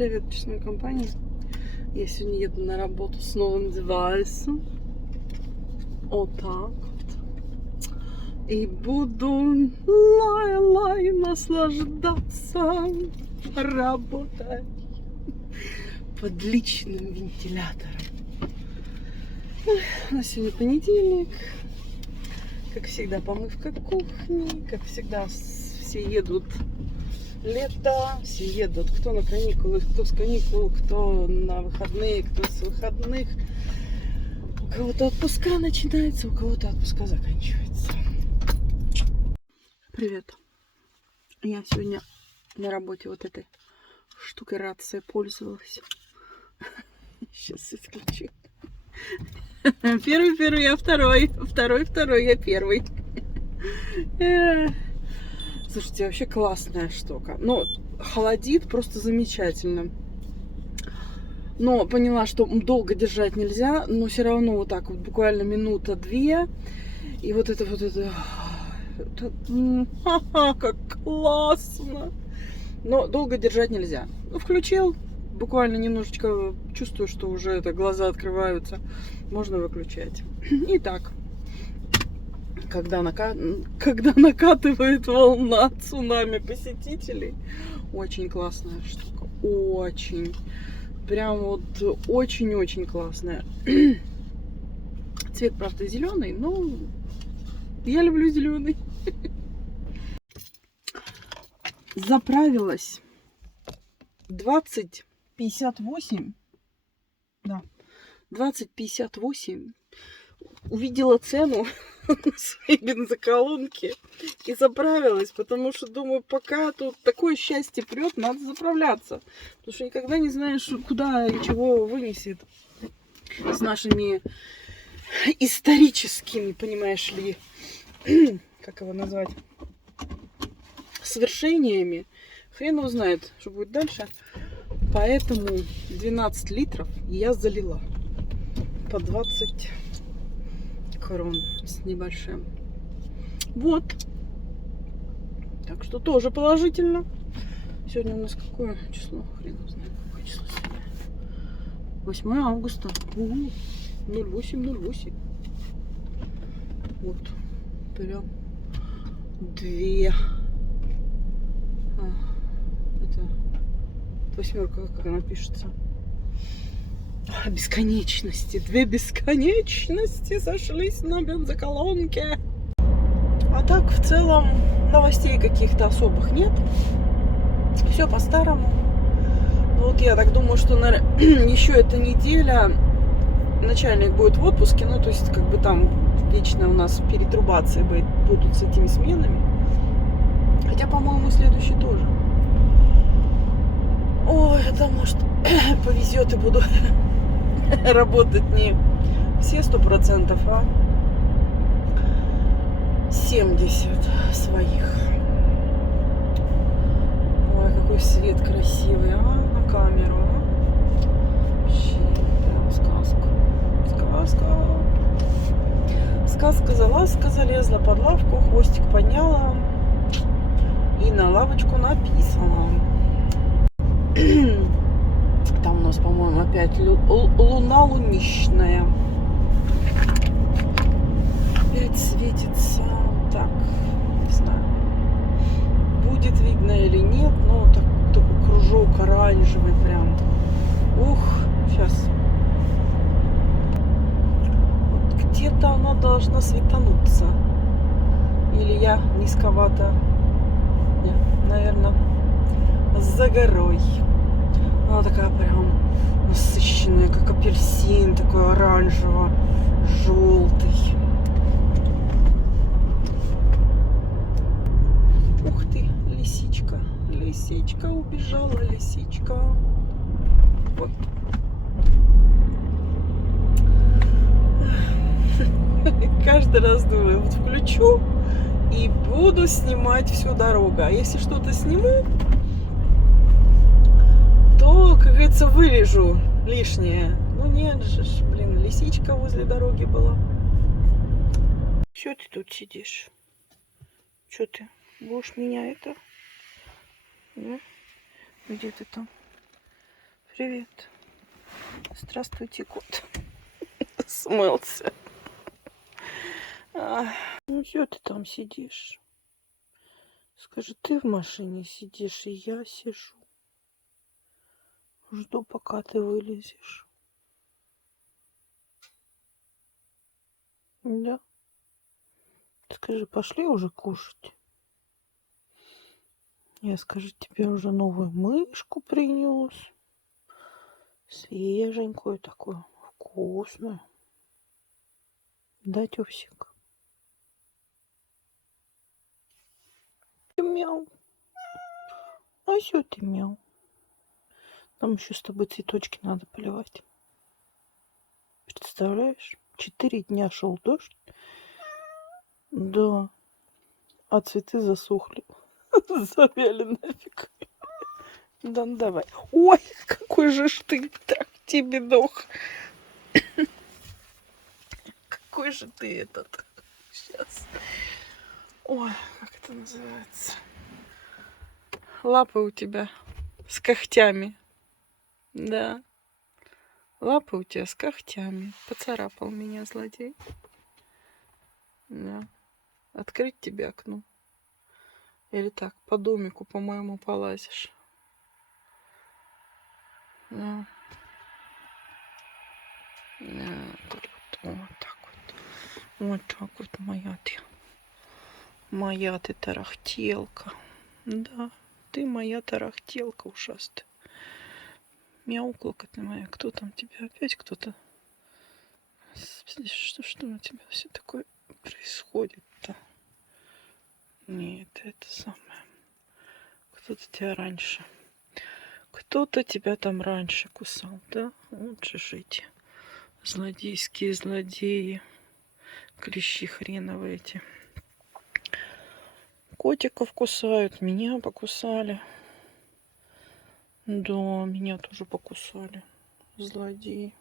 Привет, честной компании. Я сегодня еду на работу с новым девайсом. Вот так вот. И буду лай-лай наслаждаться работой под личным вентилятором. У нас сегодня понедельник. Как всегда, помывка кухни. Как всегда, все едут лето, все едут. Кто на каникулы, кто с каникул, кто на выходные, кто с выходных. У кого-то отпуска начинается, у кого-то отпуска заканчивается. Привет. Я сегодня на работе вот этой штукой рацией пользовалась. Сейчас исключу. Первый, я второй. Второй, я первый. Слушайте, вообще классная штука. Ну, холодит просто замечательно. Но поняла, что долго держать нельзя, но все равно вот так вот буквально минута-две. И вот это как классно. Но долго держать нельзя. Включил, буквально немножечко чувствую, что уже это глаза открываются. Можно выключать. Итак. Когда накатывает волна цунами посетителей. Очень классная штука. Очень. Прям вот очень-очень классная. Цвет, правда, зеленый, но я люблю зеленый. Заправилась 20:58. Да. 20:58. Увидела цену на своей бензоколонке и заправилась, потому что думаю, пока тут такое счастье прет, надо заправляться. Потому что никогда не знаешь, куда и чего вынесет с нашими историческими, понимаешь ли, как его назвать, свершениями. Хрен его знает, что будет дальше. Поэтому 12 литров я залила по 20 крон с небольшим. Вот. Так что тоже положительно. Сегодня у нас какое число? Хрен знает, какое число сегодня. 8 августа. 08:08. Вот. Прям две. Это восьмерка, как она пишется. Бесконечности. Две бесконечности сошлись на бензоколонке. А так, в целом, новостей каких-то особых нет. Все по-старому. Вот я так думаю, что еще эта неделя начальник будет в отпуске. Ну, то есть, как бы там вечно у нас перетрубации будут с этими сменами. Хотя, по-моему, следующий тоже. Ой, это может повезет и буду работать не все 100%, а 70 своих. Ой, какой свет красивый, на камеру. Вообще, прям сказка. Сказка за ласка залезла под лавку, хвостик подняла и на лавочку написала. Там у нас, по-моему, опять луна лунищная. Опять светится. Так, не знаю, будет видно или нет, но такой кружок оранжевый прям. Ух, сейчас. Вот где-то она должна светануться. Или я низковато. Нет, наверное, за горой. Она такая прям насыщенная, как апельсин, такой оранжево-желтый. Ух ты, лисичка. Лисичка убежала, лисичка. Вот. Каждый раз думаю, вот включу и буду снимать всю дорогу. А если что-то сниму, то, как говорится, вырежу лишнее. Ну нет же, блин, лисичка возле дороги была. Чё ты тут сидишь? Чё ты? Будешь меня это? Да? Где ты там? Привет. Здравствуйте, кот. Смылся. Ну что ты там сидишь? Скажи, ты в машине сидишь, и я сижу. Жду, пока ты вылезешь. Да? Скажи, пошли уже кушать. Я, скажи, тебе уже новую мышку принес. Свеженькую такую, вкусную. Да, Тёвсик? Ты мяу. А что ты мяу? Нам еще с тобой цветочки надо поливать. Представляешь? 4 дня шел дождь. Да. А цветы засохли. Завяли нафиг. Да, ну давай. Ой, какой же ж ты так тебе дох. Какой же ты этот. Сейчас. Ой, как это называется? Лапы у тебя с когтями. Да. Лапы у тебя с когтями. Поцарапал меня злодей. Да. Открыть тебе окно. Или так, по домику, по-моему, полазишь. Да. Вот так вот. Вот так вот моя ты тарахтелка. Да, ты моя тарахтелка ушастая. Мяукалка ты моя. Кто там тебя? Опять кто-то? Что у тебя все такое происходит-то? Нет, это самое. Кто-то тебя раньше. Кто-то тебя там раньше кусал, да? Вот же жить. Злодейские злодеи. Клещи хреновые эти. Котиков кусают, меня покусали. Да, меня тоже покусали. Злодеи.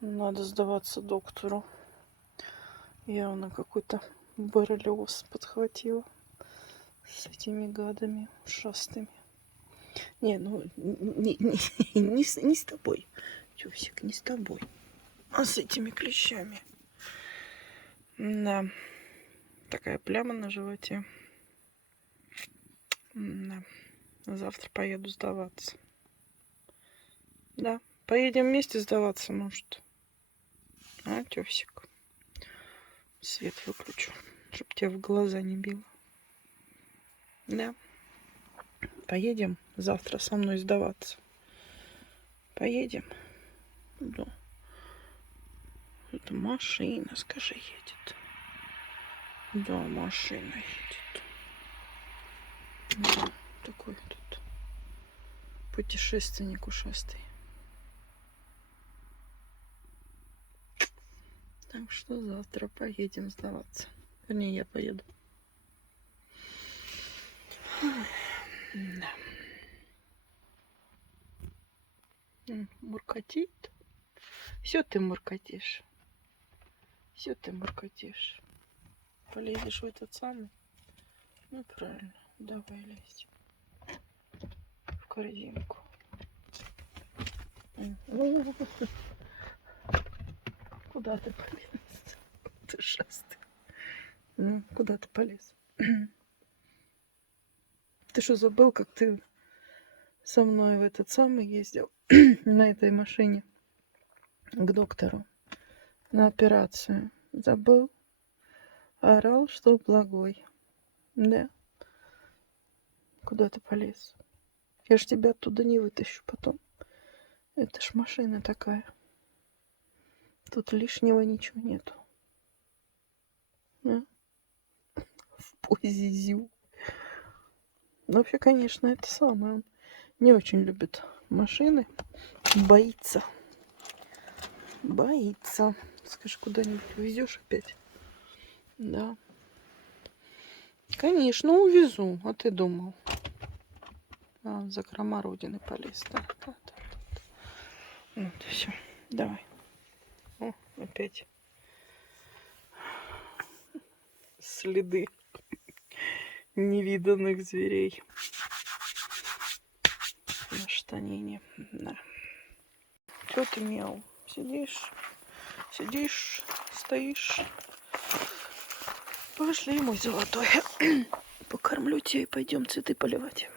Надо сдаваться доктору. Явно какой-то боррелиоз подхватила с этими гадами ушастыми. Не, ну не с тобой, Тюсик, не с тобой, а с этими клещами. Да, такая пляма на животе. Да. Завтра поеду сдаваться. Да, поедем вместе сдаваться, может. А, Тёсик? Свет выключу, чтоб тебя в глаза не било. Да. Поедем завтра со мной сдаваться. Поедем. Да. Это машина, скажи, едет. Да, машина едет. Да, такой тут путешественник ушастый. Так что завтра поедем сдаваться. Вернее, я поеду. Да. Муркотит. Все ты муркотишь. Все ты муркотишь. Полезешь в этот самый. Ну, правильно. Давай лезь. В корзинку. Куда ты полез? Ты шастый. Ну, куда ты полез? Ты что, забыл, как ты со мной в этот самый ездил на этой машине к доктору на операцию? Забыл? Орал, что благой. Да? Куда ты полез? Я ж тебя оттуда не вытащу потом. Это ж машина такая. Тут лишнего ничего нету. Да? В позе зю. Но вообще, конечно, это самое. Он не очень любит машины. Боится. Боится. Скажи, куда-нибудь увезешь опять? Да. Конечно, увезу. А ты думал? А, в закрома родины полез. Да, да, да. Вот, все. Давай. О, опять следы невиданных зверей. Ну что? станине. Да. Что ты, Мяу? Сидишь, стоишь. Пошли, мой золотой. Покормлю тебя и пойдем цветы поливать.